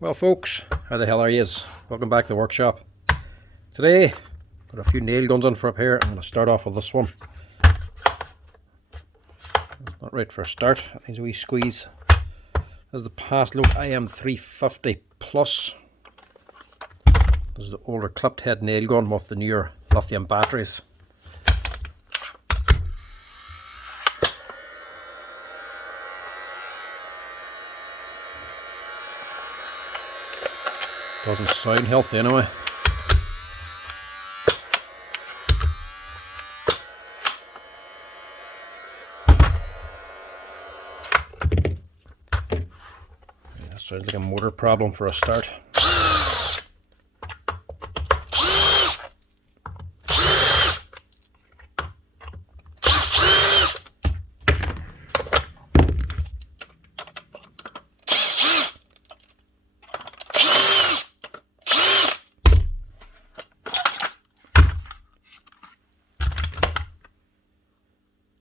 Well folks, how the hell are yous? Welcome back to the workshop. Today, got a few nail guns on for up here. I'm going to start off with this one. It's not right for a start. It needs a wee squeeze. This is the Paslode IM350 Plus. This is the older clipped head nail gun with the newer lithium batteries. Doesn't sound healthy anyway. Yeah, sounds like a motor problem for a start.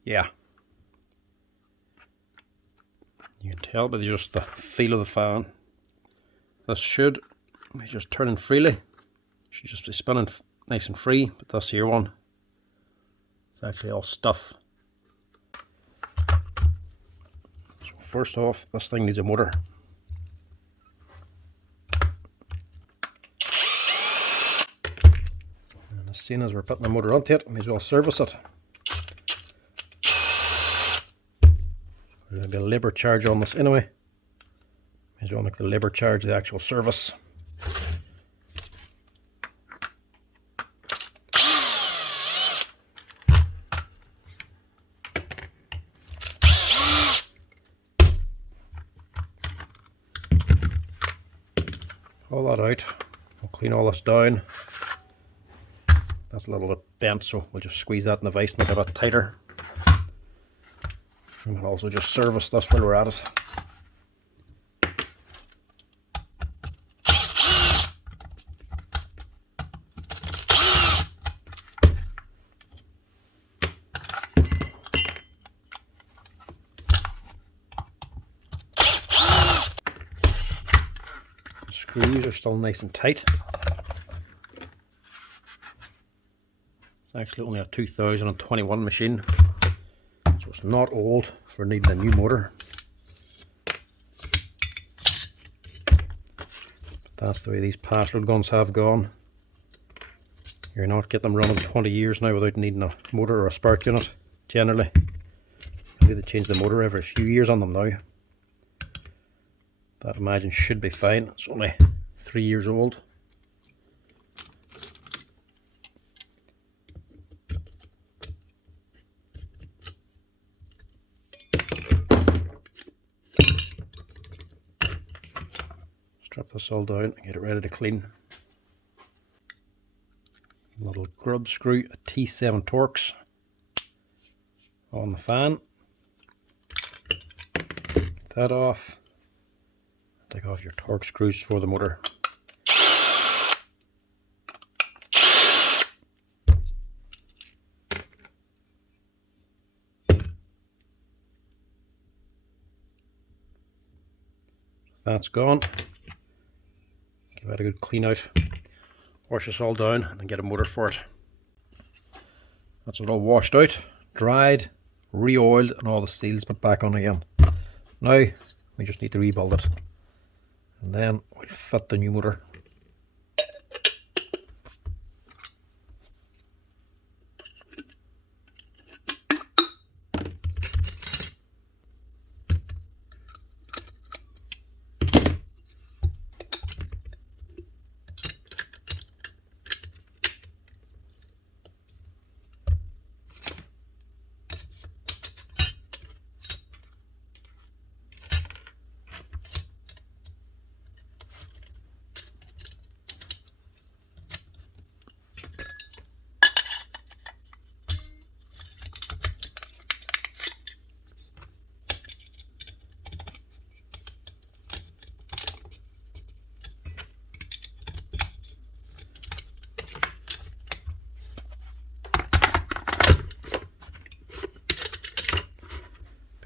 Yeah, you can tell by just the feel of the fan. This should be just turning freely. Should just be spinning nice and free, but this here one, it's actually all stuff. So first off, this thing needs a motor. And as soon as we're putting the motor onto it, may as well service it. There's going to be a labour charge on this anyway. May as well make the labour charge the actual service. Pull that out. We'll clean all this down. That's a little bit bent, so we'll just squeeze that in the vise and make it a bit tighter. And we'll also just service this while we're at it. The screws are still nice and tight. It's actually only a 2021 machine. So it's not old for needing a new motor. But that's the way these Passlode guns have gone. You're not getting them running 20 years now without needing a motor or a spark unit, generally. Maybe they change the motor every few years on them now. That, I imagine, should be fine. It's only 3 years old. Strap this all down and get it ready to clean. A little grub screw, a T7 Torx on the fan. Get that off. Take off your Torx screws for the motor. That's gone. Give that a good clean out, wash this all down and then get a motor for it. That's it all washed out, dried, re-oiled and all the seals put back on again. Now we just need to rebuild it and then we'll fit the new motor.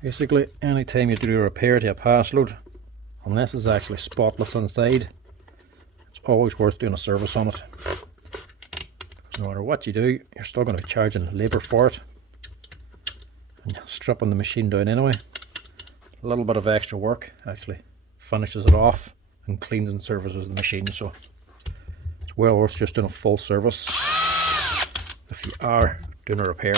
Basically, anytime you do a repair to a Passlode, unless it's actually spotless inside, it's always worth doing a service on it. No matter what you do, you're still going to be charging labour for it, and stripping the machine down anyway. A little bit of extra work actually finishes it off and cleans and services the machine, so it's well worth just doing a full service if you are doing a repair.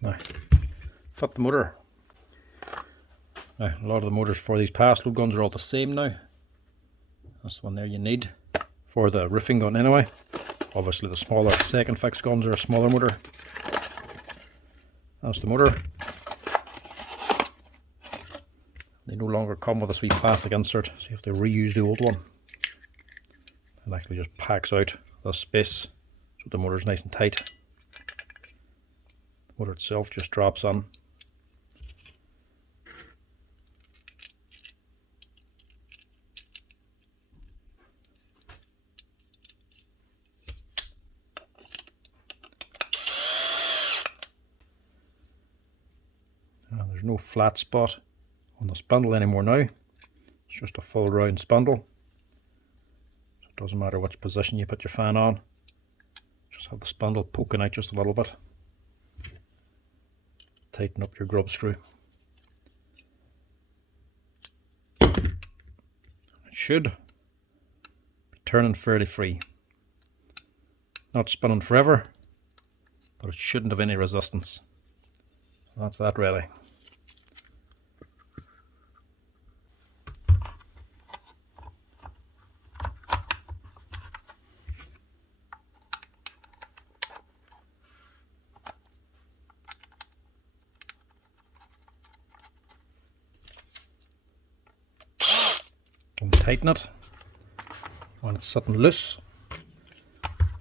Now, fit the motor. Now, a lot of the motors for these Paslode guns are all the same now. That's one there you need for the roofing gun anyway. Obviously the smaller second fix guns are a smaller motor. That's the motor. They no longer come with a sweet plastic insert, so you have to reuse the old one. It actually just packs out the space so the motor's nice and tight. The motor itself just drops on. There's no flat spot on the spindle anymore now. It's just a full round spindle. So it doesn't matter which position you put your fan on. Just have the spindle poking out just a little bit. Tighten up your grub screw. It should be turning fairly free. Not spinning forever, but it shouldn't have any resistance. So that's that ready. And tighten it when it's sitting loose.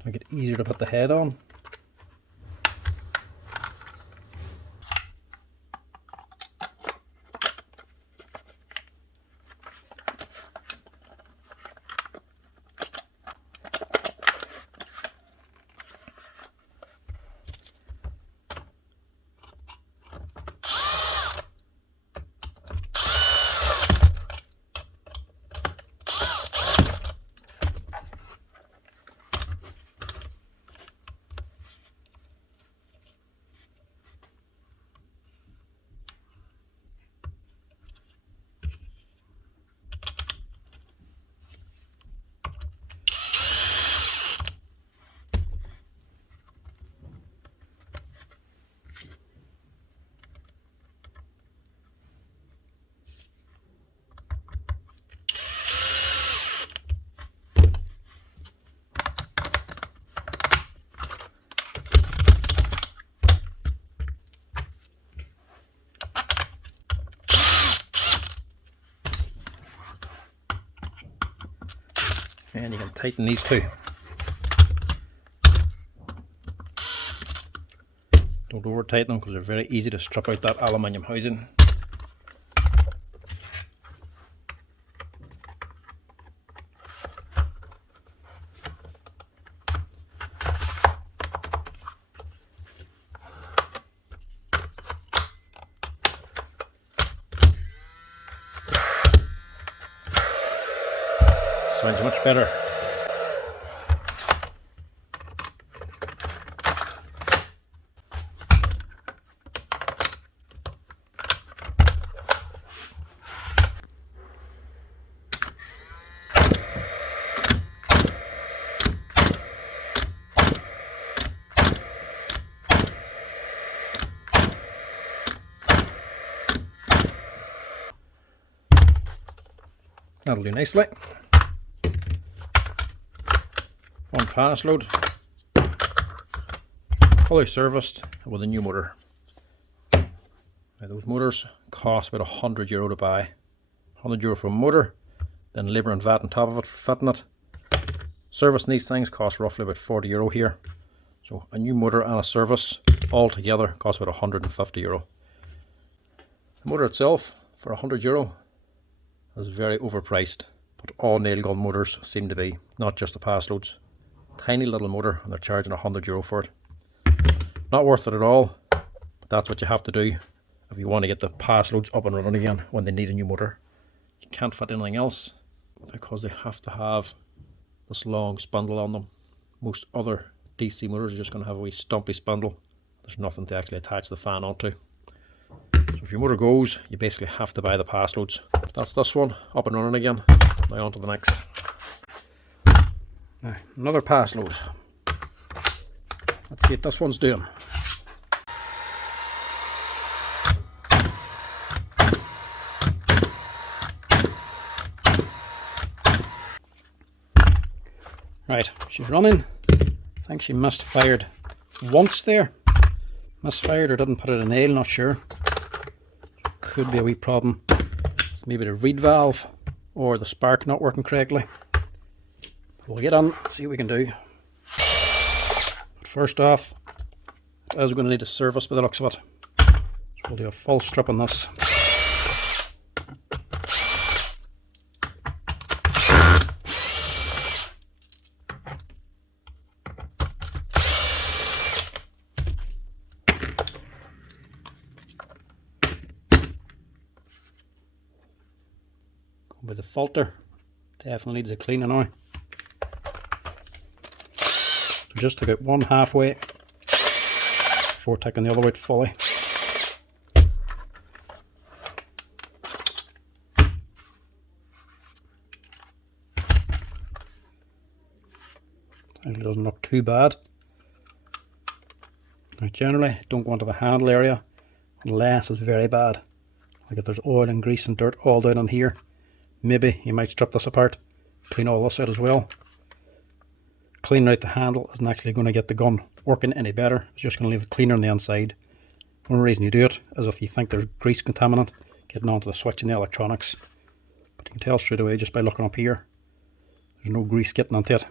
Make it easier to put the head on. And you can tighten these too. Don't over tighten them because they're very easy to strip out that aluminium housing. Sounds much better. That'll do nicely. One Paslode, fully serviced with a new motor. Now those motors cost about €100 to buy. €100 for a motor, then labour and VAT on top of it for fitting it. Servicing these things costs roughly about €40 here. So a new motor and a service all together costs about €150. The motor itself for €100 is very overpriced, but all nail gun motors seem to be, not just the Passlodes. Tiny little motor and they're charging €100 for it. Not worth it at all, but that's what you have to do if you want to get the Passlodes up and running again when they need a new motor. You can't fit anything else because they have to have this long spindle on them. Most other DC motors are just going to have a wee stumpy spindle. There's nothing to actually attach the fan onto. So if your motor goes, you basically have to buy the Passlodes. That's this one up and running again. Now on to the next. Now, another Passlode. Let's see what this one's doing. Right, she's running. I think she misfired once there. Misfired or didn't put it in nail, not sure. Could be a wee problem. Maybe the reed valve or the spark not working correctly. We'll get on, see what we can do. But first off, it is going to need a service by the looks of it. So we'll do a full strip on this. Go with the filter, definitely needs a cleaning now. Just about one halfway before taking the other out fully. It doesn't look too bad. Now generally don't go into the handle area unless it's very bad. Like if there's oil and grease and dirt all down on here, maybe you might strip this apart, clean all this out as well. Cleaning out the handle isn't actually going to get the gun working any better. It's just going to leave it cleaner on the inside. One reason you do it is if you think there's grease contaminant getting onto the switch and the electronics. But you can tell straight away just by looking up here. There's no grease getting onto it.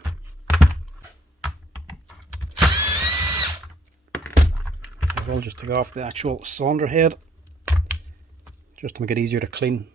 I will just take off the actual cylinder head just to make it easier to clean.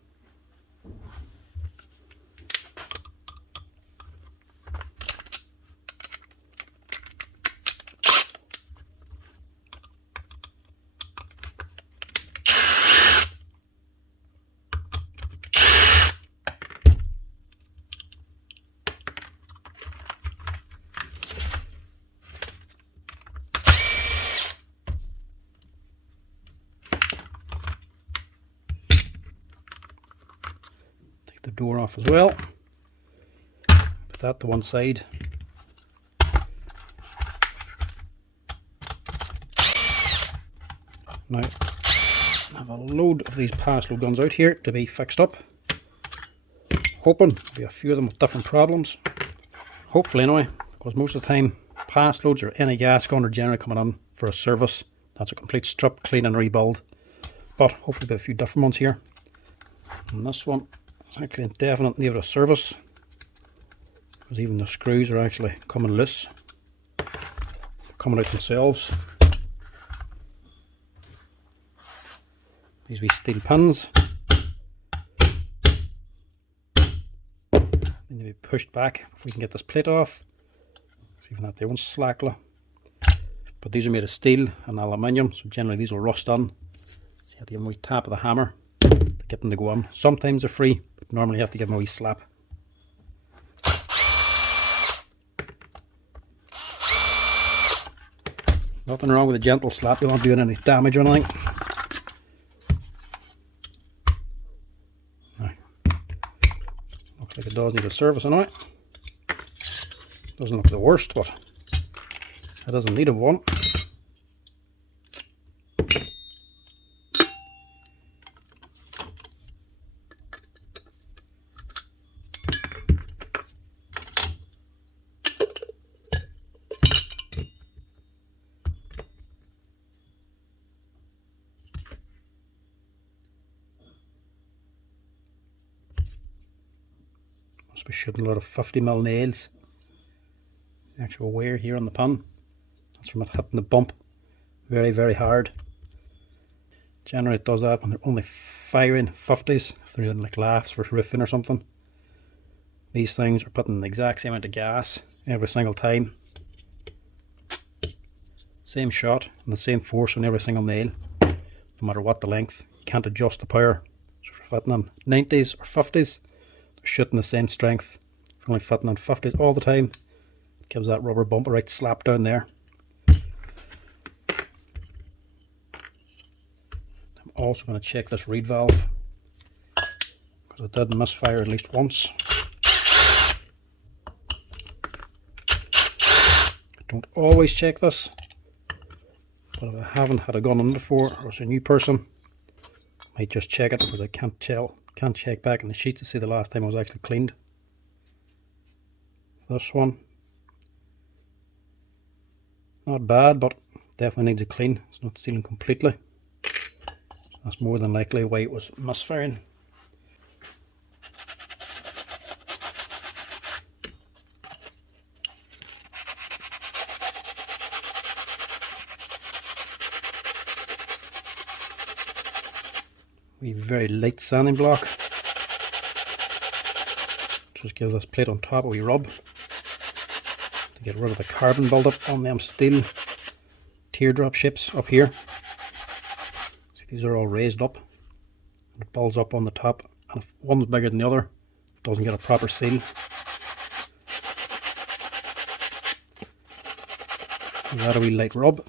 The door off as well. Put that to one side. Now I have a load of these Passlode guns out here to be fixed up. Hoping there'll be a few of them with different problems. Hopefully anyway, because most of the time Passlodes or any gas gun are generally coming in for a service. That's a complete strip, clean and rebuild. But hopefully there'll be a few different ones here. And this one is actually in definite need of a service, because even the screws are actually coming loose, coming out themselves. These wee steel pins need to be pushed back if we can get this plate off. So even that there one's slackly, but these are made of steel and aluminium, so generally these will rust on. So you have to give them a wee tap of the hammer to get them to go on. Sometimes they're free, but normally you have to give them a wee slap. Nothing wrong with a gentle slap, you won't do any damage or anything. Now, looks like it does need a service anyway. Doesn't look the worst, but it doesn't need a one. Must be shooting a lot of 50mm nails. The actual wear here on the pan. That's from it hitting the bump very, very hard. Generally it does that when they're only firing 50s, if they're doing like laths for roofing or something. These things are putting the exact same amount of gas every single time. Same shot and the same force on every single nail, no matter what the length. You can't adjust the power. So if you're fitting on 90s or 50s, they're shooting the same strength. If you're only fitting on 50s all the time, it gives that rubber bump a right slap down there. I'm also going to check this reed valve, because it did misfire at least once. I don't always check this, but if I haven't had a gun on before, or it's a new person, I might just check it, because I can't check back in the sheet to see the last time it was actually cleaned. This one, not bad, but definitely needs a clean. It's not sealing completely. That's more than likely why it was misfiring. We very light sanding block. Just give this plate on top a wee rub to get rid of the carbon buildup on them steel teardrop shapes up here. See, these are all raised up. It balls up on the top, and if one's bigger than the other, it doesn't get a proper seal. Give that a wee light rub.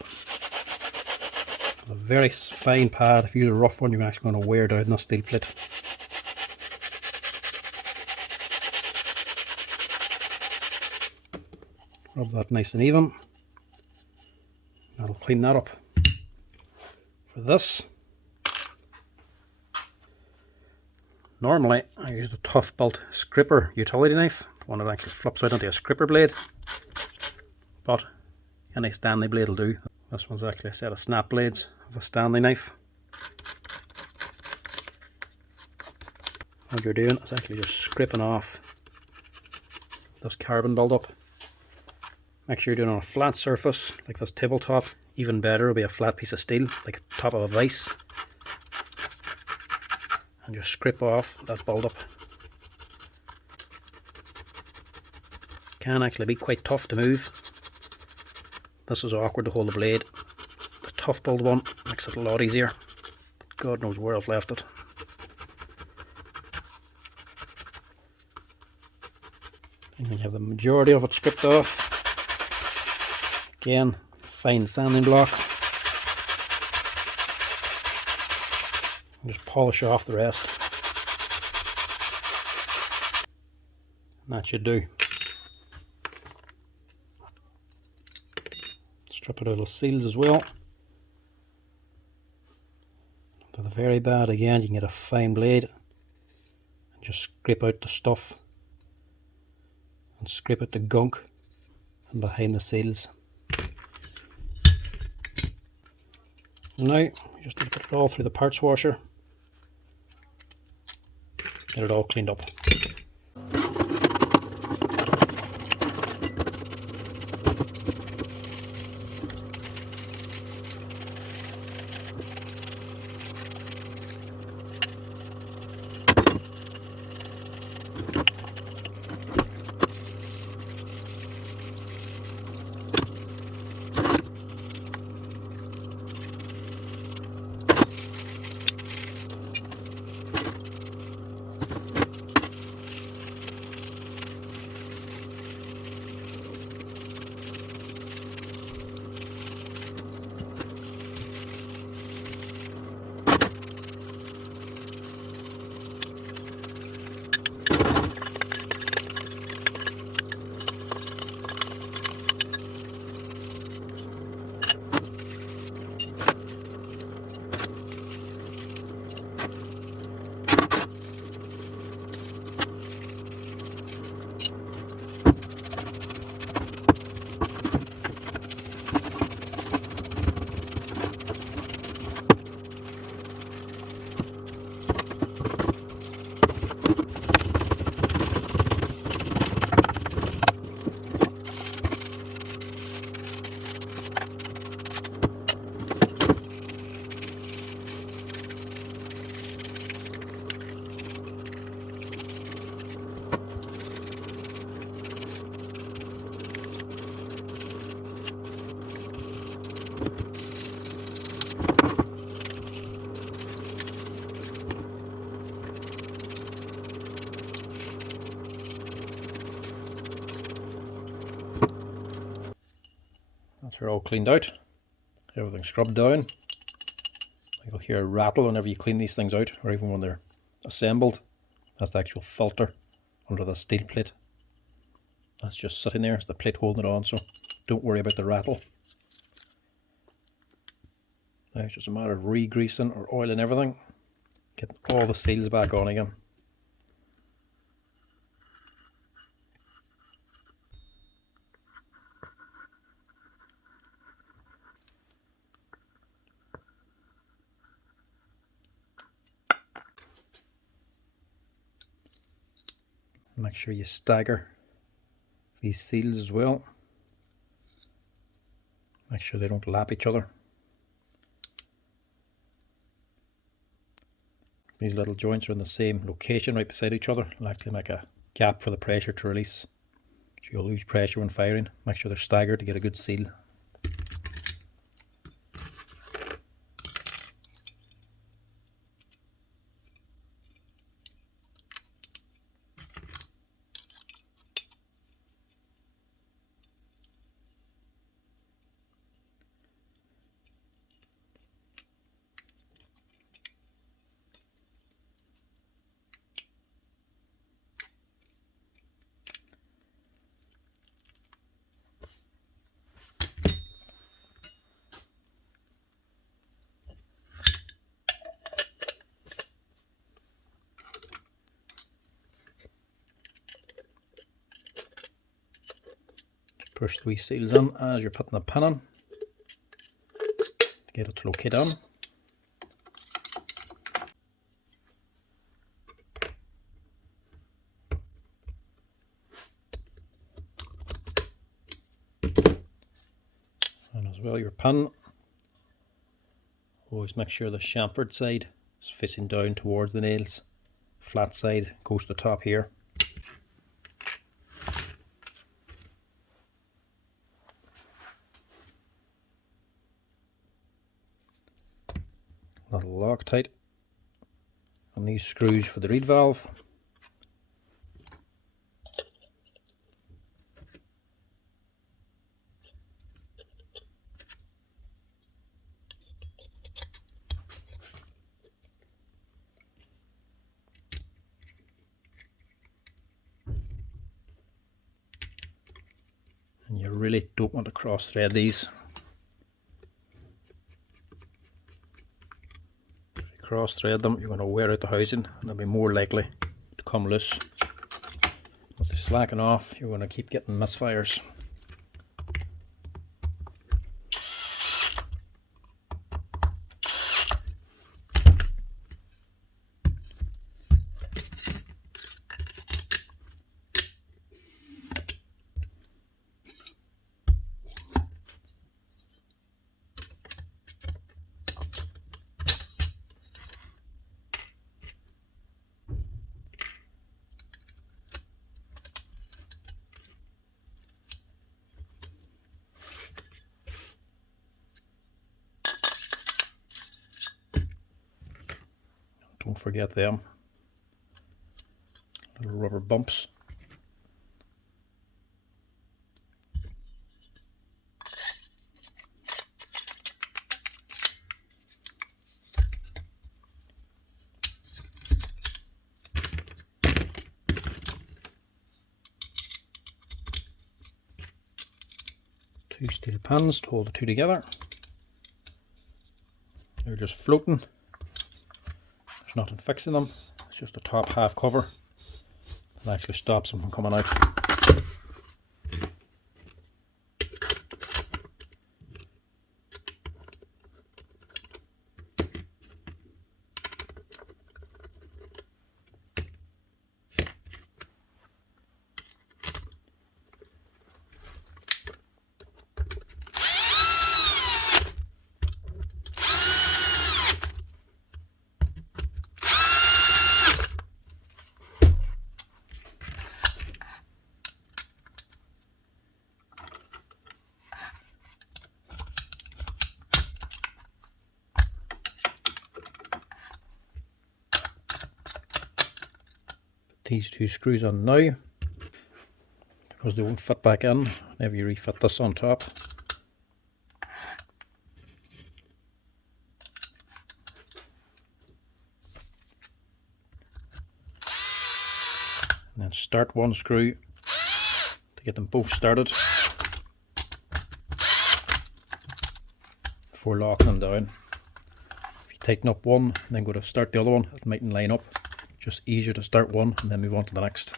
A very fine pad. If you use a rough one, you're actually going to wear down the steel plate. Rub that nice and even. That'll clean that up. For this, normally I use the Tough Built Scraper utility knife, the one that actually flips out into a scraper blade, but any Stanley blade will do. This one's actually a set of snap blades of a Stanley knife. What you're doing is actually just scraping off this carbon buildup. Make sure you're doing it on a flat surface like this tabletop. Even better will be a flat piece of steel like the top of a vise, and just scrape off that buildup. Can actually be quite tough to move. This is awkward to hold the blade. The Tough Built one makes it a lot easier. God knows where I've left it. And you have the majority of it stripped off. Again, fine sanding block. And just polish off the rest. And that should do. Strip out little seals as well. If they're very bad, again, you can get a fine blade and just scrape out the stuff and scrape out the gunk and behind the seals. Now, you just need to put it all through the parts washer, get it all cleaned up. They're all cleaned out, everything scrubbed down. You'll hear a rattle whenever you clean these things out, or even when they're assembled. That's the actual filter under the steel plate. That's just sitting there, it's the plate holding it on, so don't worry about the rattle. Now it's just a matter of re-greasing or oiling everything, getting all the seals back on again. Make sure you stagger these seals as well. Make sure they don't lap each other. These little joints are in the same location right beside each other. It'll actually make a gap for the pressure to release. So you'll lose pressure when firing. Make sure they're staggered to get a good seal. Push the wee seals in as you're putting the pin in to get it to locate on. And as well, your pin, always make sure the chamfered side is facing down towards the nails. Flat side goes to the top here. Little Loctite on these screws for the reed valve. And you really don't want to cross thread these. Cross thread them, you're going to wear out the housing and they'll be more likely to come loose. With the slacking off, you're going to keep getting misfires. Don't forget them little rubber bumps. Two steel pins to hold the two together. They're just floating. There's nothing fixing them. It's just the top half cover that actually stops them from coming out. These two screws on now because they won't fit back in whenever you refit this on top. and then start one screw to get them both started before locking them down. If you tighten up one and then go to start the other one, it mightn't line up. Just easier to start one and then move on to the next.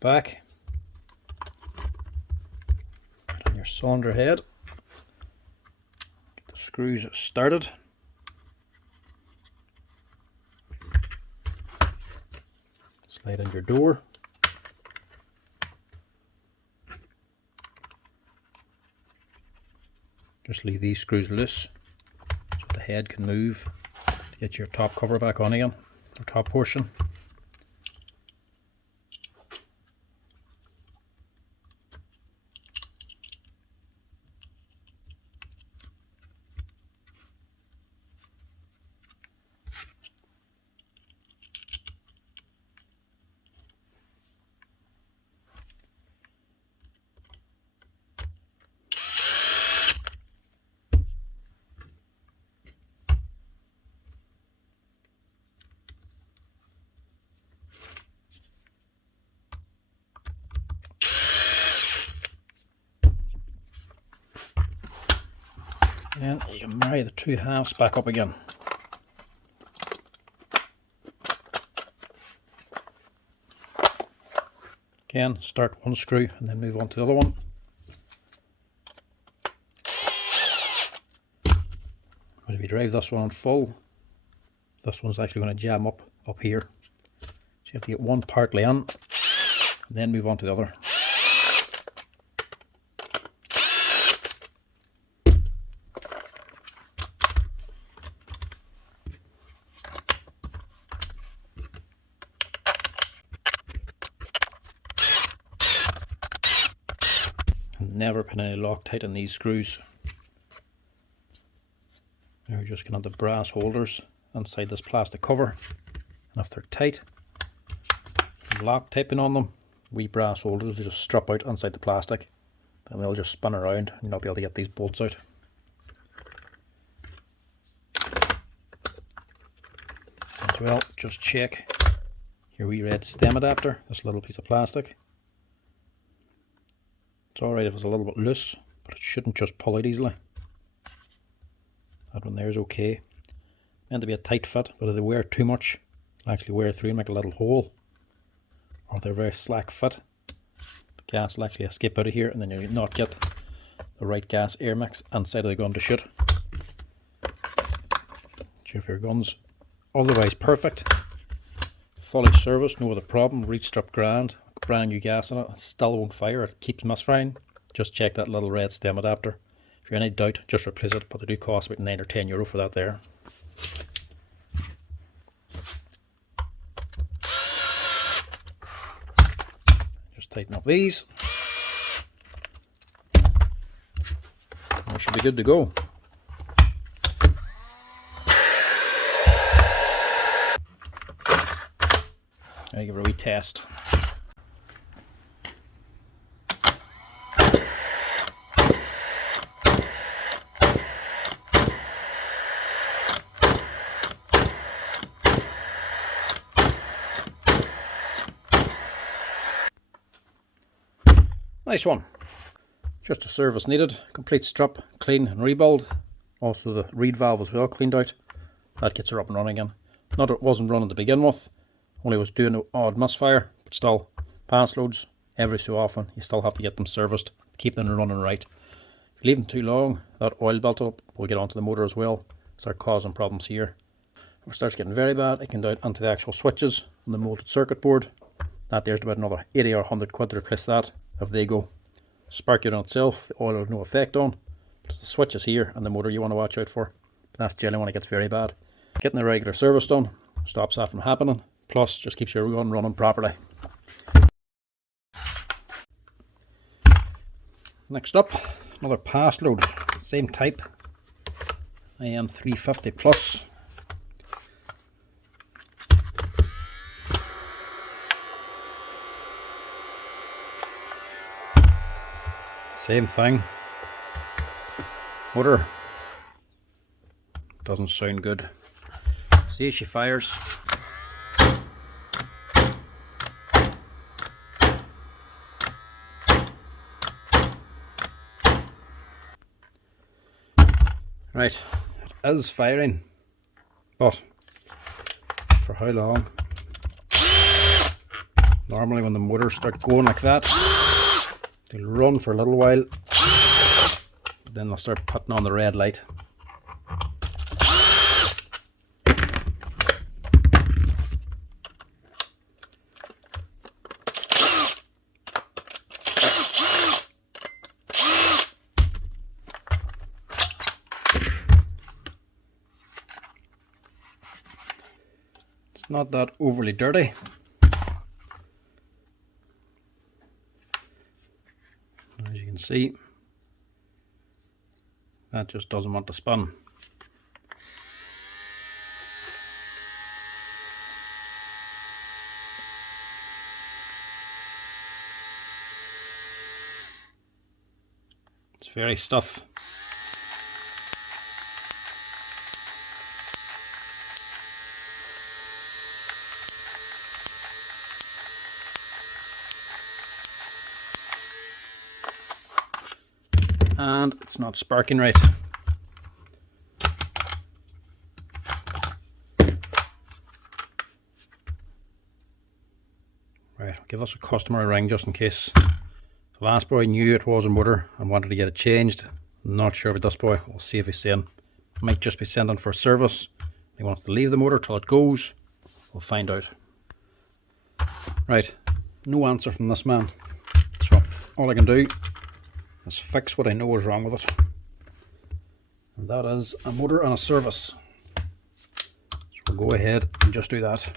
Back on your cylinder head, get the screws started, slide in your door, just leave these screws loose so the head can move to get your top cover back on again, or top portion. And you can marry the two halves back up again. Again, start one screw and then move on to the other one. But if you drive this one on full, this one's actually going to jam up here. So you have to get one partly in and then move on to the other. Never put any Loctite in these screws. They're just going to have the brass holders inside this plastic cover, and if they're tight from Loctiting on them, wee brass holders will just strap out inside the plastic, and they'll just spin around and you'll not be able to get these bolts out. As well, just check your wee red stem adapter, this little piece of plastic. It's alright if it's a little bit loose, but it shouldn't just pull out easily. That one there is okay. Meant to be a tight fit, but if they wear too much, they'll actually wear through and make a little hole. Or if they're very slack fit, the gas will actually escape out of here and then you'll not get the right gas air mix inside of the gun to shoot. Check if your gun's otherwise perfect, fully serviced, no other problem, reach strip grand, brand new gas in it, it still won't fire, it keeps misfiring. Just check that little red stem adapter. If you're in any doubt, just replace it, but they do cost about €9 or €10 for that there. Just tighten up these. And we should be good to go. I'll give it a wee test. Nice one. Just a service needed. Complete strip, clean and rebuild. Also the reed valve as well cleaned out. That gets her up and running again. Not that it wasn't running to begin with, only was doing an odd misfire, but still, Passlodes, every so often, you still have to get them serviced, keep them running right. If you leave them too long, that oil built up will get onto the motor as well, start causing problems here. If it starts getting very bad, it can go onto the actual switches on the molded circuit board. That there's about another 80 or 100 quid to replace that. If they go, spark unit itself, the oil has no effect on, but it's the switches here and the motor you want to watch out for. But that's generally when it gets very bad. Getting a regular service done stops that from happening, plus just keeps your gun running properly. Next up, another Paslode, same type, IM350 plus. Same thing, motor doesn't sound good. See, she fires. Right, it is firing, but for how long? Normally when the motors start going like that, they'll run for a little while, then they'll start putting on the red light. It's not that overly dirty. As you can see, that just doesn't want to spin. It's very stiff. And it's not sparking right. Right, I'll give us a customer a ring just in case. The last boy knew it was a motor and wanted to get it changed. I'm not sure about this boy. We'll see if he's saying. Might just be sending for service. He wants to leave the motor till it goes. We'll find out. Right, no answer from this man. So all I can do is fix what I know is wrong with it. And that is a motor and a service. So we'll go ahead and just do that.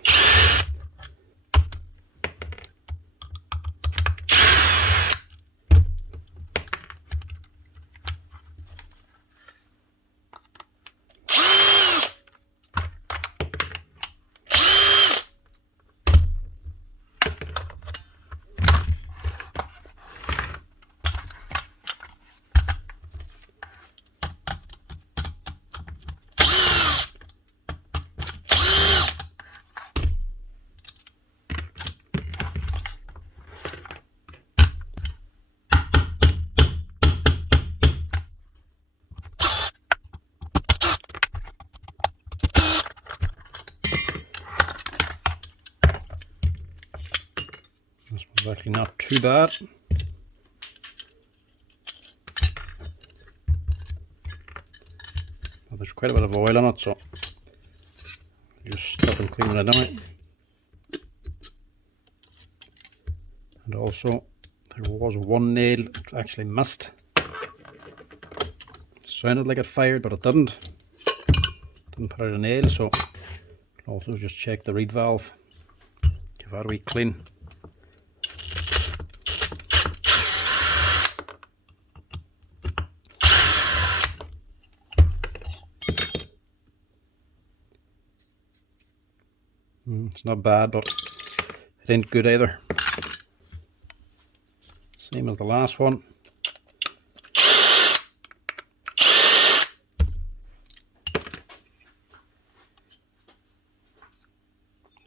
This one's actually not too bad. Well, there's quite a bit of oil on it, so just stop and clean it out. And also, there was one nail that actually missed. It sounded like it fired, but it didn't. Didn't put out a nail, so also just check the reed valve. Give that a wee clean. It's not bad, but it ain't good either. Same as the last one.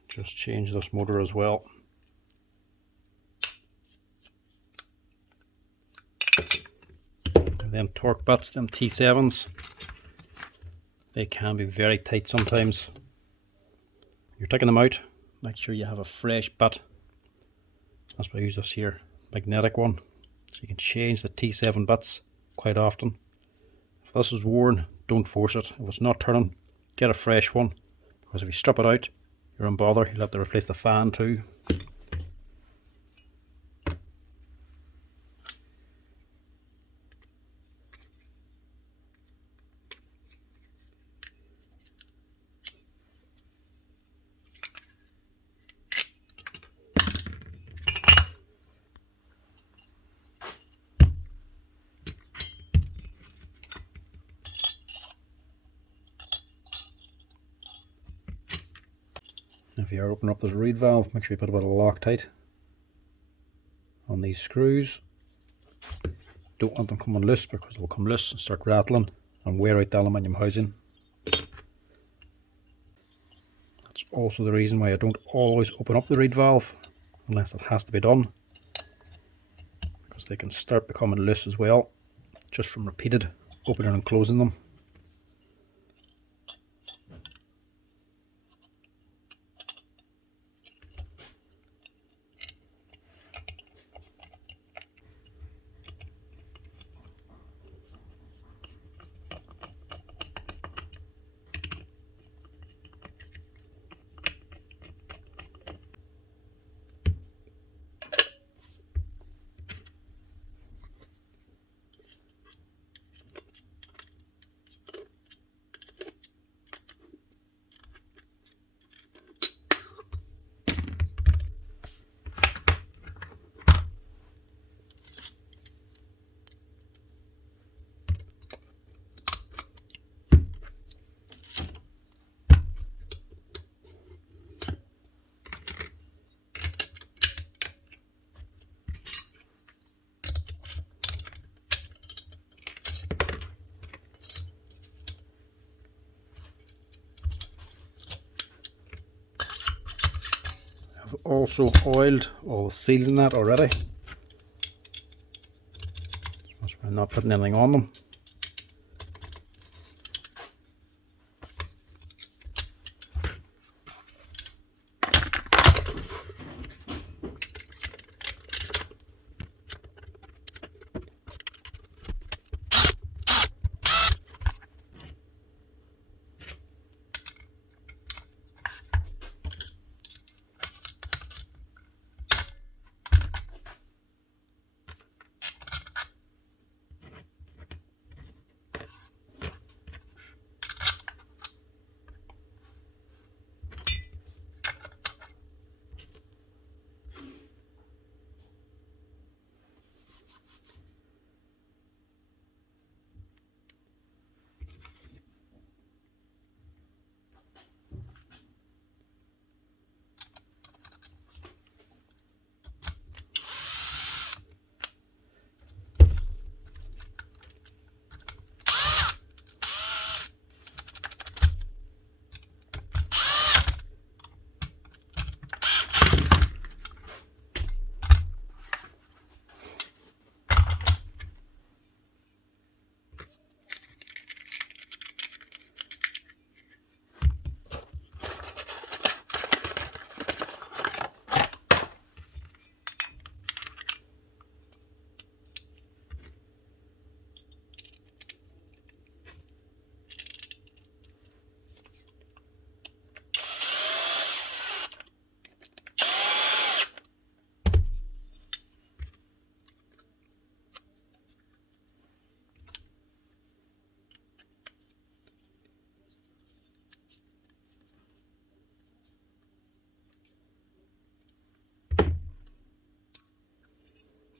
Just change this motor as well. And them torque butts, them T7s, they can be very tight sometimes. You're taking them out, make sure you have a fresh butt. That's why I use this here magnetic one, so you can change the T7 butts quite often. If this is worn, don't force it. If it's not turning, get a fresh one, because if you strip it out, you're in bother. You'll have to replace the fan too. If you are opening up this reed valve, make sure you put a bit of Loctite on these screws. Don't want them coming loose, because they will come loose and start rattling and wear out the aluminium housing. That's also the reason why I don't always open up the reed valve unless it has to be done, because they can start becoming loose as well just from repeated opening and closing them. I've also oiled all the seals in that already. That's why I'm not putting anything on them.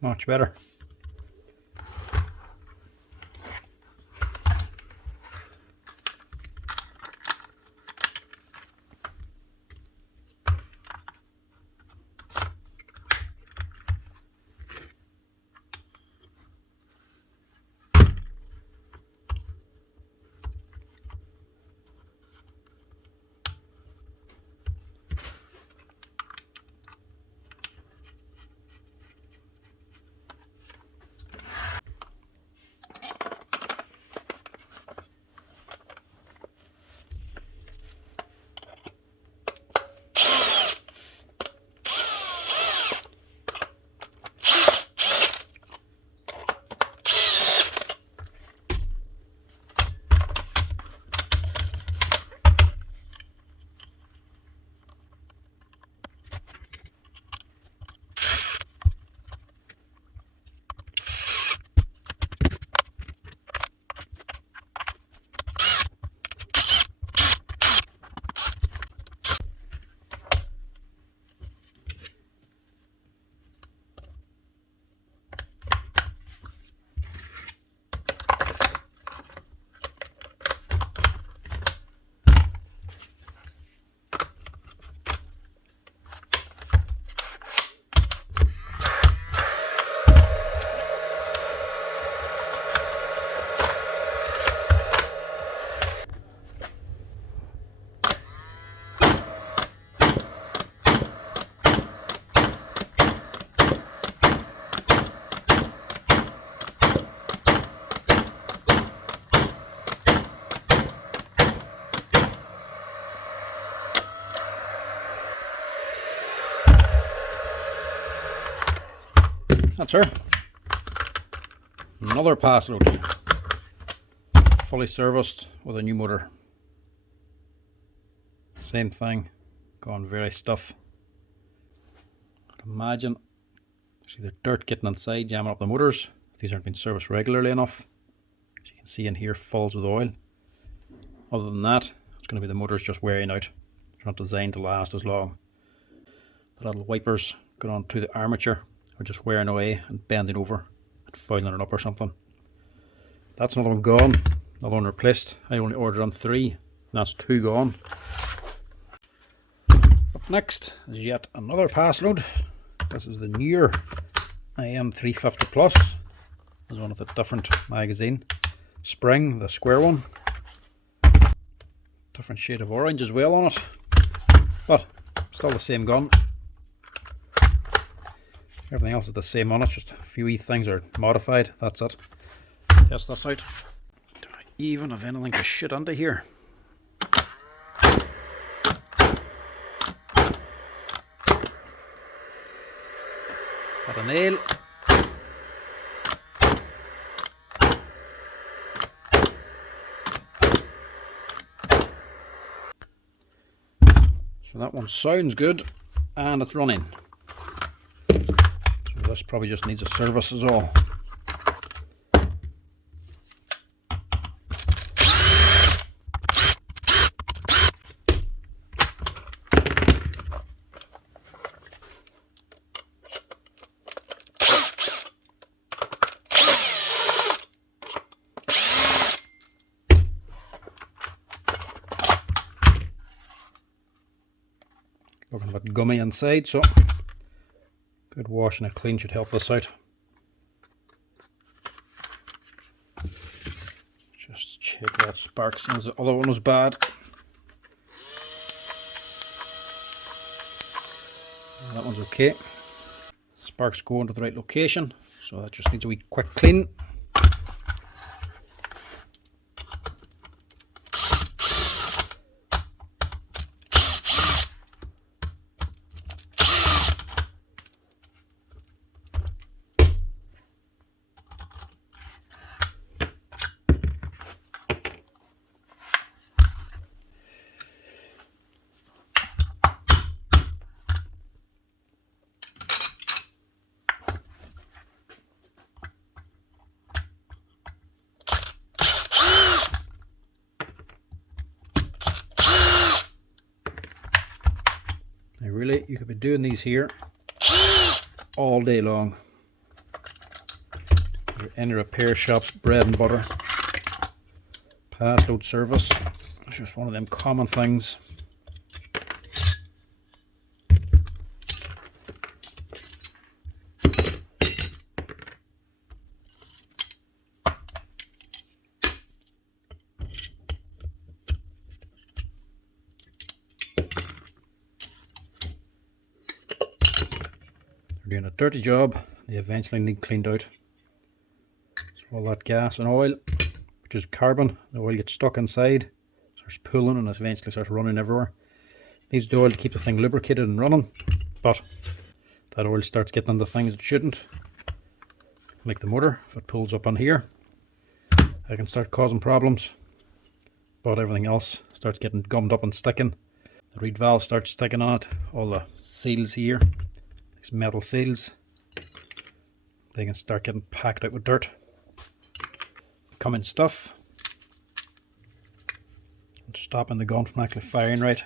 Much better. That's her. Another Paslode, fully serviced with a new motor. Same thing, gone very stiff. Imagine there's either dirt getting inside, jamming up the motors. If these aren't being serviced regularly enough. As you can see in here, fills with oil. Other than that, it's going to be the motors just wearing out. They're not designed to last as long. The little wipers going on to the armature are just wearing away and bending over and fouling it up or something. That's another one gone, another one replaced. I only ordered on 3, and that's 2 gone. Up next is yet another Paslode. This is the newer IM350 Plus. This is one of the different magazine. Spring, the square one. Different shade of orange as well on it. But still the same gun. Everything else is the same on it, just a few wee things are modified, that's it. Test this out. Do I even have anything to shit under here? Got a nail. So that one sounds good and it's running. So this probably just needs a service is all. Looking a bit gummy inside, so good wash and a clean should help this out. Just check that spark since the other one was bad. And that one's okay. Sparks going to the right location, so that just needs a wee quick clean. Now really, you could be doing these here all day long. You're in a repair shop's bread and butter. Passlode service. It's just one of them common things. They're doing a dirty job. They eventually need cleaned out. So all that gas and oil, which is carbon, the oil gets stuck inside, starts pulling and eventually starts running everywhere. Needs the oil to keep the thing lubricated and running, but that oil starts getting into things it shouldn't. Like the motor, if it pulls up on here, it can start causing problems. But everything else starts getting gummed up and sticking. The reed valve starts sticking on it, all the seals here, these metal seals, they can start getting packed out with dirt. Common stuff. Stopping the gun from actually firing right.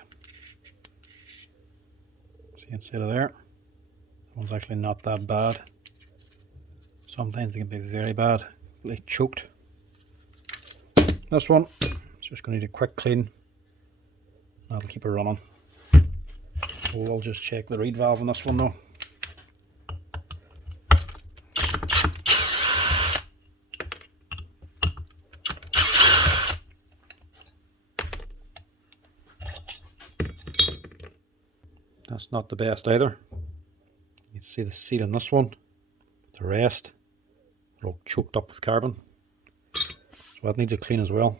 See inside of there. That one's actually not that bad. Sometimes they can be very bad, like choked. This one, it's just going to need a quick clean. That'll keep it running. We'll just check the reed valve on this one though. That's not the best either. You can see the seal in this one. The rest are all choked up with carbon. So that needs a clean as well.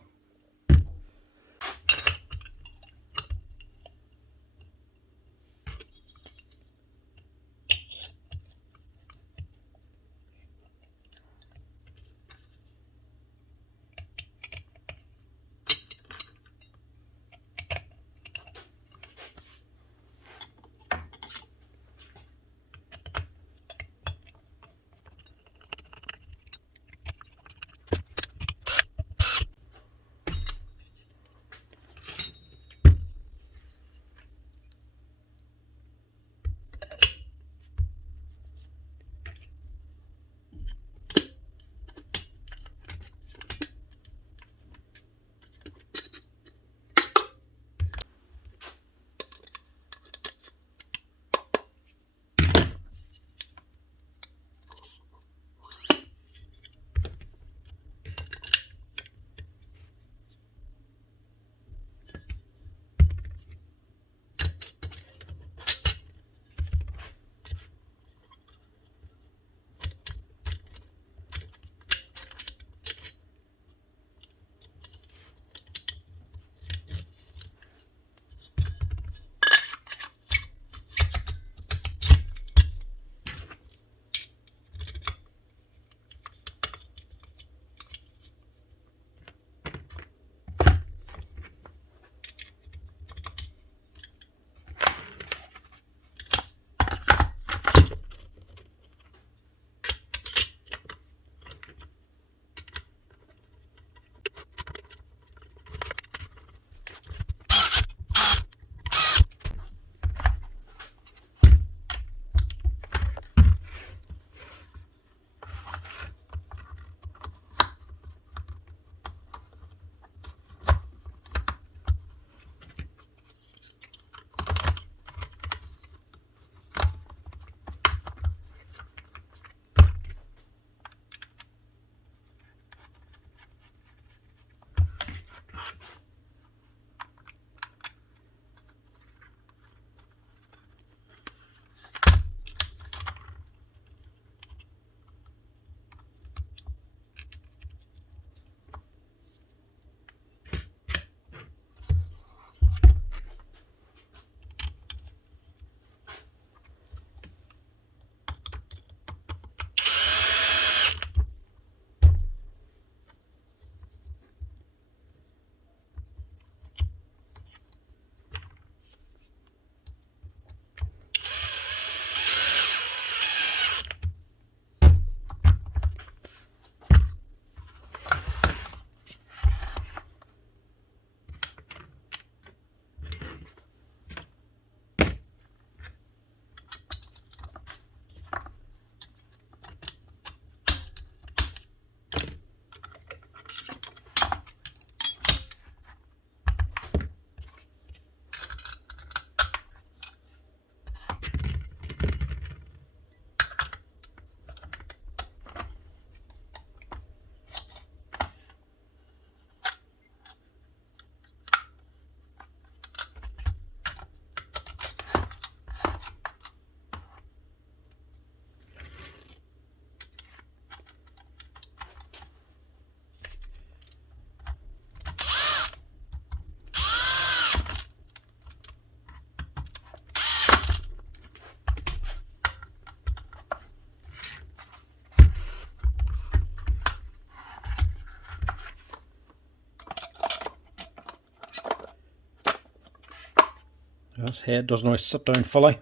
This head doesn't always sit down fully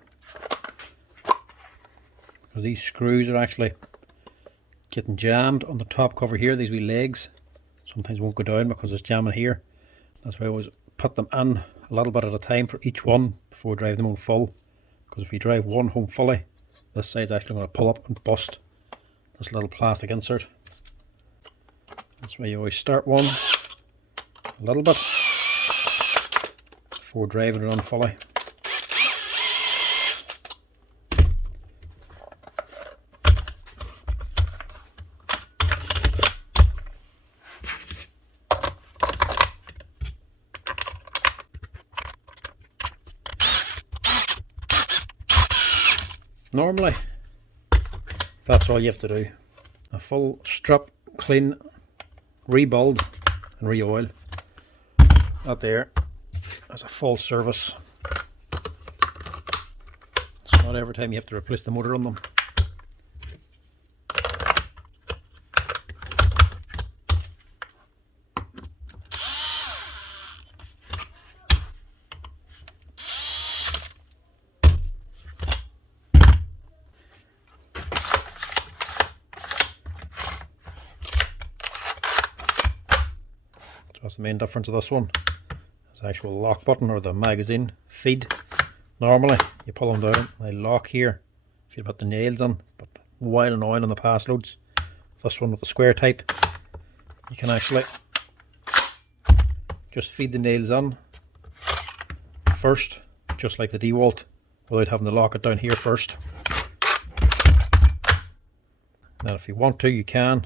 because these screws are actually getting jammed on the top cover here. These wee legs sometimes won't go down because it's jamming here. That's why I always put them in a little bit at a time for each one before I drive them home full, because if you drive one home fully, this side's actually going to pull up and bust this little plastic insert. That's why you always start one a little bit before driving it on fully. Normally, that's all you have to do. A full strip, clean, rebuild and re-oil. That there is a full service. It's not every time you have to replace the motor on them. That's the main difference of this one. It's the actual lock button or the magazine feed. Normally you pull them down, they lock here if you put the nails in, but while and oil on the Passlodes, this one with the square type, you can actually just feed the nails in first, just like the DeWalt, without having to lock it down here first. Now if you want to, you can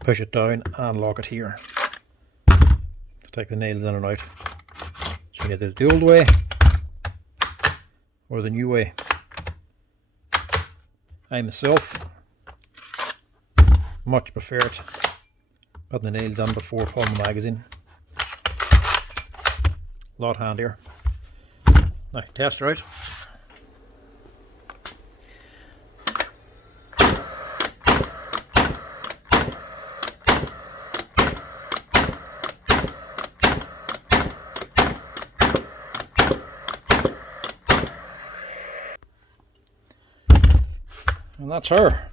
push it down and lock it here to take the nails in and out. So you either do the old way or the new way. I myself much prefer it putting the nails in before pulling the magazine. A lot handier. Now test her out. And that's her.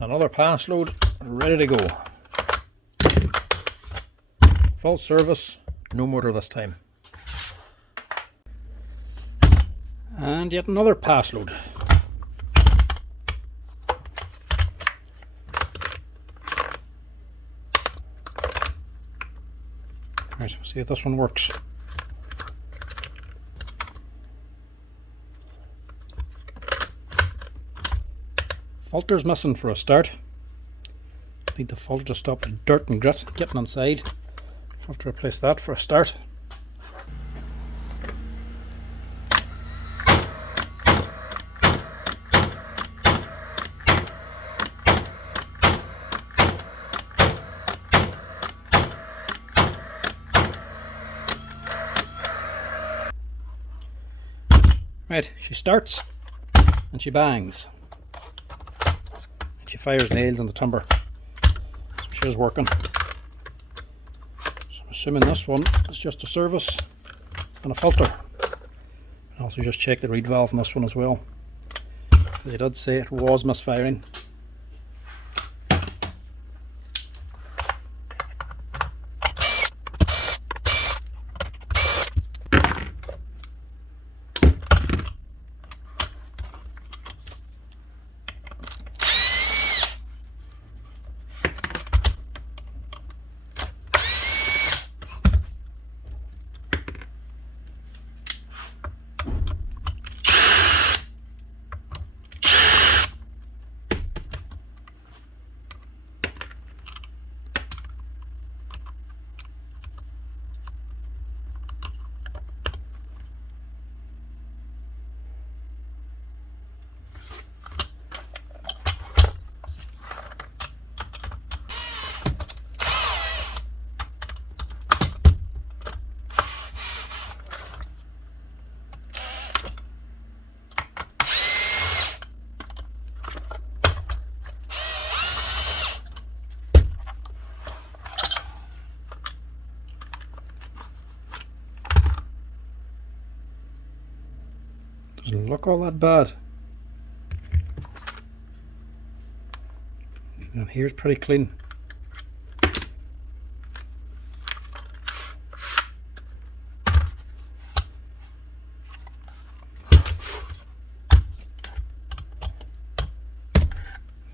Another Passlode ready to go. Full service, no motor this time. And yet another Passlode. Right, see if this one works. Filter's missing for a start. Need the filter to stop the dirt and grit getting inside. Have to replace that for a start. Right, she starts and she bangs. She fires nails on the timber. So she's working. So I'm assuming this one is just a service and a filter. And also just check the reed valve on this one as well, because it did say it was misfiring. Doesn't look all that bad. And here's pretty clean.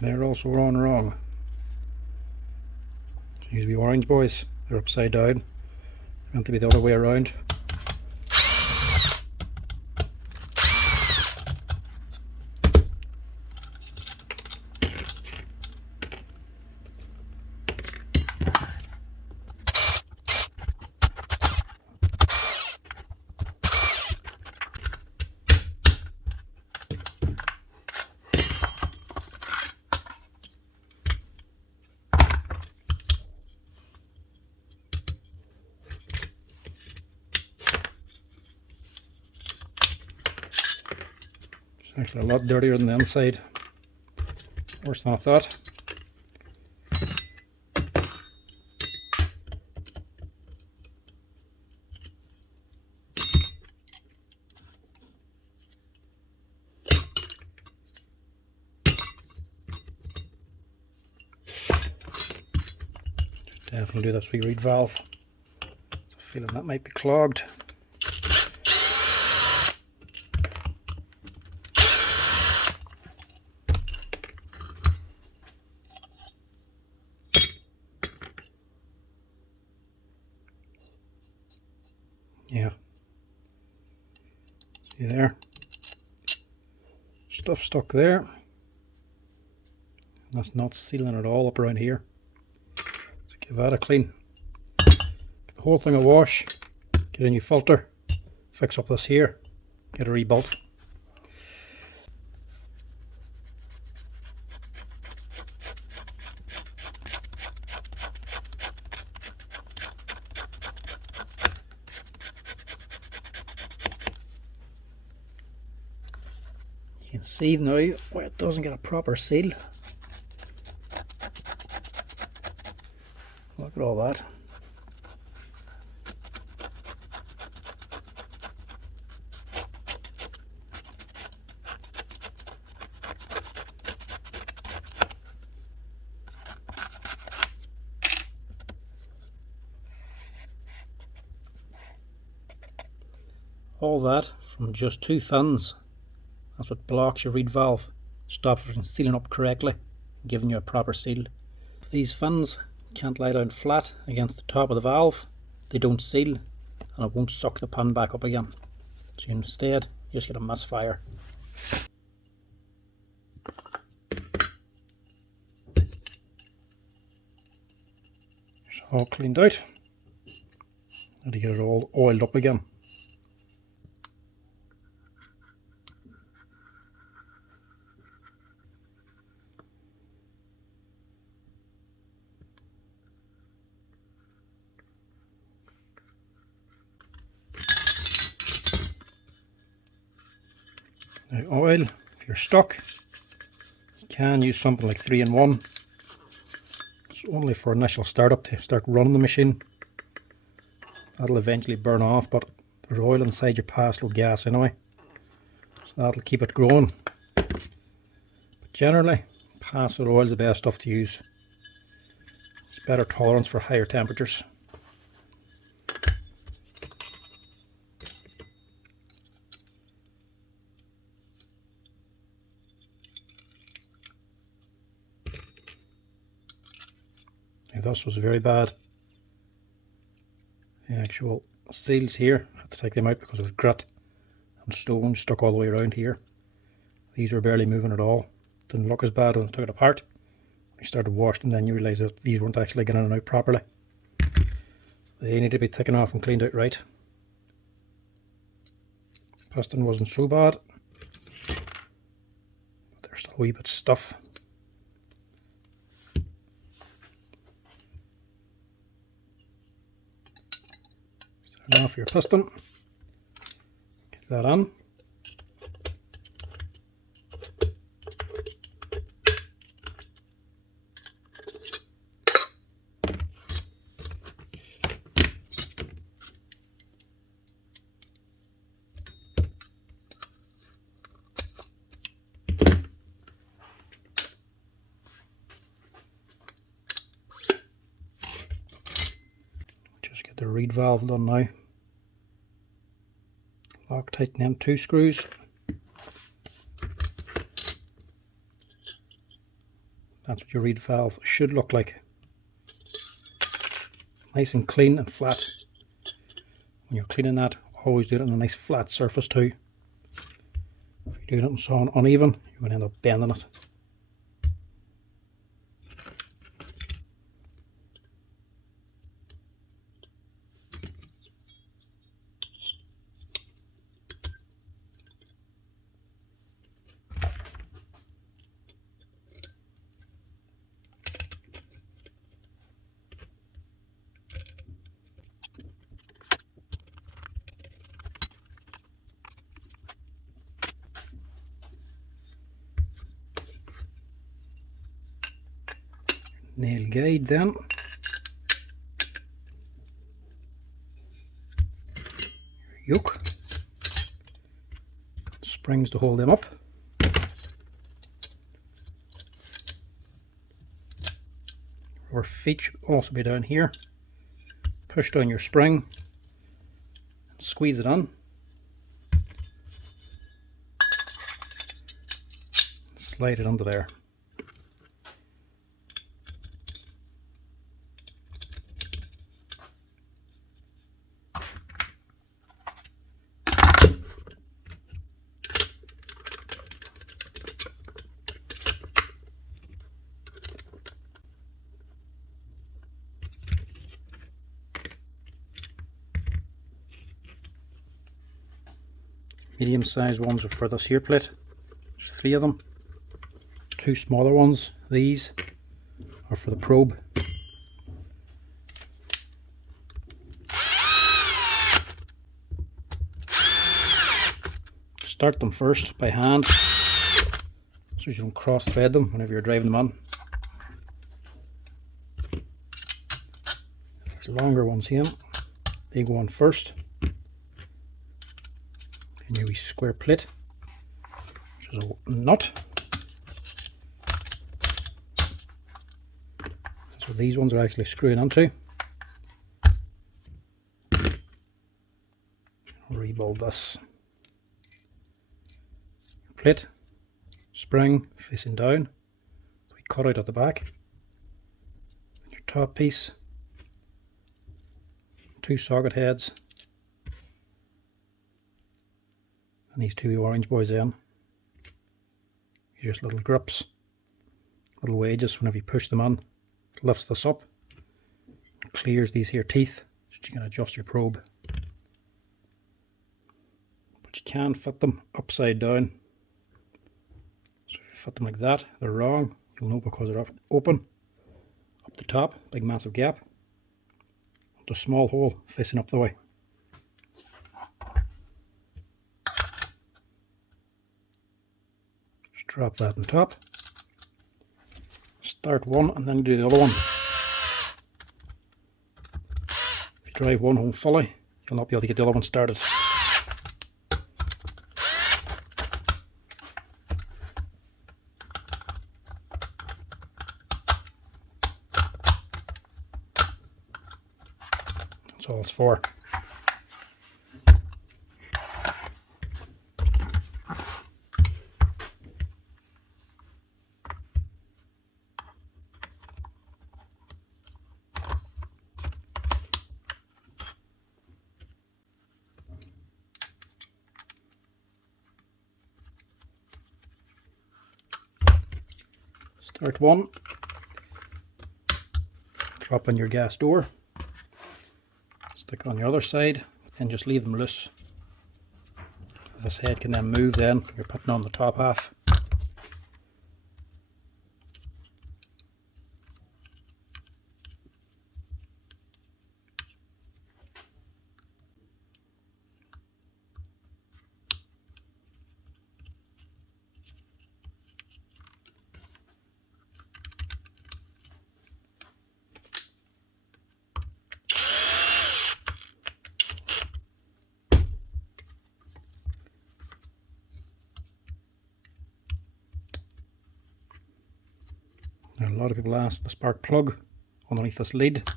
They're also on wrong. These be orange boys. They're upside down. They're meant to be the other way around. Actually a lot dirtier than the inside. Worse than I thought. Definitely do that sweet reed valve. Feeling that might be clogged. Yeah. See there? Stuff stuck there. That's not sealing at all up around here. So give that a clean. Get the whole thing a wash. Get a new filter. Fix up this here. Get a rebuilt. You can see now where it doesn't get a proper seal. Look at all that. All that from just 2 fins. That's what blocks your reed valve, stops it from sealing up correctly, giving you a proper seal. These fins can't lie down flat against the top of the valve. They don't seal and it won't suck the pan back up again. So instead you just get a misfire. It's all cleaned out. Now to get it all oiled up again. Now oil, if you're stuck, you can use something like 3-in-1. It's only for initial startup to start running the machine. That'll eventually burn off, but there's oil inside your Passlode gas anyway, so that'll keep it going. But generally, Passlode oil is the best stuff to use. It's better tolerance for higher temperatures. This was very bad. The actual seals here, I had to take them out because there was grit and stone stuck all the way around here. These were barely moving at all. Didn't look as bad when I took it apart. When you started washing, then you realise that these weren't actually getting out properly. They need to be taken off and cleaned out right. Piston wasn't so bad, but there's still a wee bit of stuff. Turn off your piston, get that on. Get the reed valve done now. Lock tighten them 2 screws. That's what your reed valve should look like. Nice and clean and flat. When you're cleaning that, always do it on a nice flat surface too. If you do it so uneven, you're going to end up bending it. Nail guide then. Yoke. Springs to hold them up. Our feet should also be down here. Push down your spring and squeeze it on. Slide it under there. Medium sized ones are for this here plate. There's 3 of them. 2 smaller ones, these, are for the probe. Start them first by hand, so you don't cross thread them whenever you're driving them on. There's longer ones here, they go on first. And your wee square plate, which is a nut. That's what these ones are actually screwing onto. I'll rebuild this plate, spring facing down, so we cut out at the back. Your top piece, 2 socket heads. And these 2 orange boys in. Just little grips, little wedges. Whenever you push them on, it lifts this up, clears these here teeth, so you can adjust your probe. But you can fit them upside down. So if you fit them like that, they're wrong. You'll know because they're open. Up the top, big massive gap. The small hole facing up the way. Drop that on top. Start one and then do the other one. If you drive one home fully, you'll not be able to get the other one started. That's all it's for. Start one, drop on your gas door, stick on the other side, and just leave them loose. This head can then move then, you're putting on the top half. Now, a lot of people ask the spark plug underneath this lid,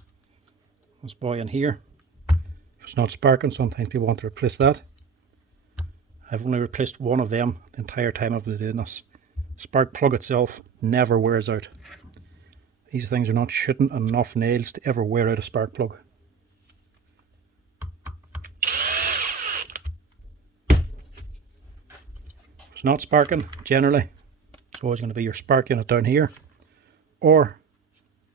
this boy in here, it's not sparking, sometimes people want to replace that. I've only replaced one of them the entire time I've been doing this. Spark plug itself never wears out. These things are not shooting enough nails to ever wear out a spark plug. It's not sparking, generally it's always going to be your spark unit down here or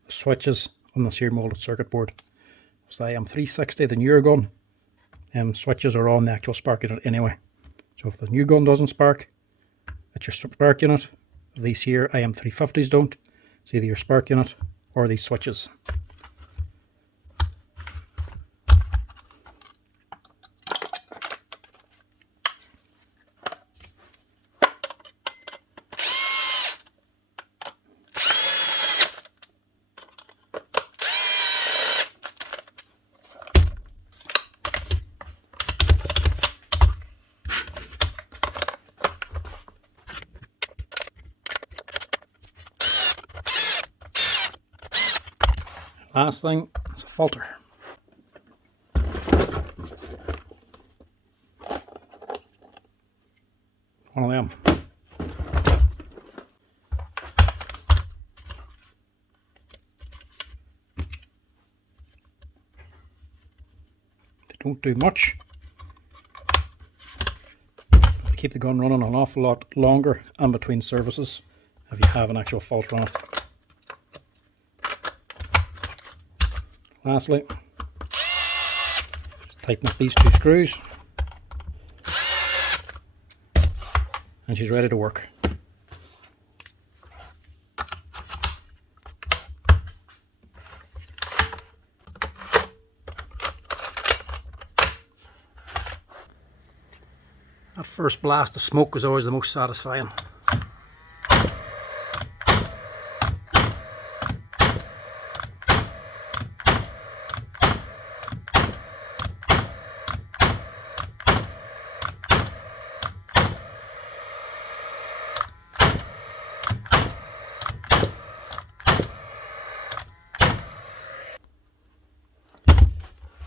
the switches on the shear molded circuit board. It's the IM350, the newer gun, switches are on the actual spark unit anyway. So if the new gun doesn't spark, it's your spark unit. These here IM350s don't. It's either your spark unit or these switches. Last thing is a filter. One of them. They don't do much. They keep the gun running an awful lot longer and between services if you have an actual filter on it. Lastly, tighten up these two screws and she's ready to work. That first blast of smoke is always the most satisfying.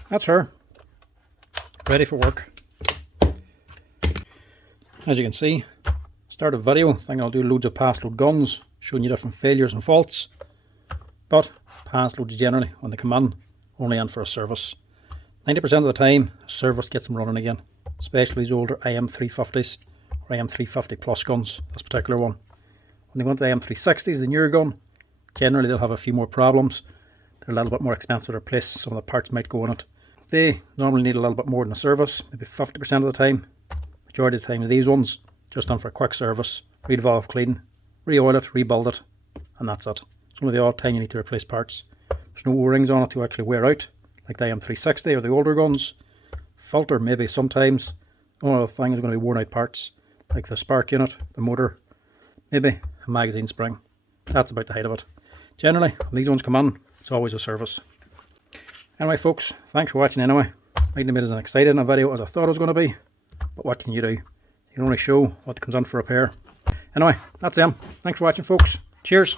That's her, ready for work. As you can see, start a video, I think I'll do loads of Passlode guns, showing you different failures and faults. But Passlodes generally, when they come in, only in for a service. 90% of the time, a service gets them running again, especially these older IM350s or IM350 plus guns, this particular one. When they go into the IM360s, the newer gun, generally they'll have a few more problems. They're a little bit more expensive to replace, some of the parts might go in it. They normally need a little bit more than a service, maybe 50% of the time. Majority of the time these ones, just done for a quick service, revalve clean, re-oil it, rebuild it, and that's it. It's only the odd time you need to replace parts. There's no O-rings on it to actually wear out, like the IM360 or the older guns. Filter maybe sometimes. One of the things is going to be worn out parts, like the spark unit, the motor, maybe a magazine spring. That's about the height of it. Generally, when these ones come in, it's always a service. Anyway folks, thanks for watching anyway. Mightn't have made as an exciting a video as I thought it was going to be, but what can you do? You can only show what comes on for repair. Anyway, that's them. Thanks for watching folks. Cheers.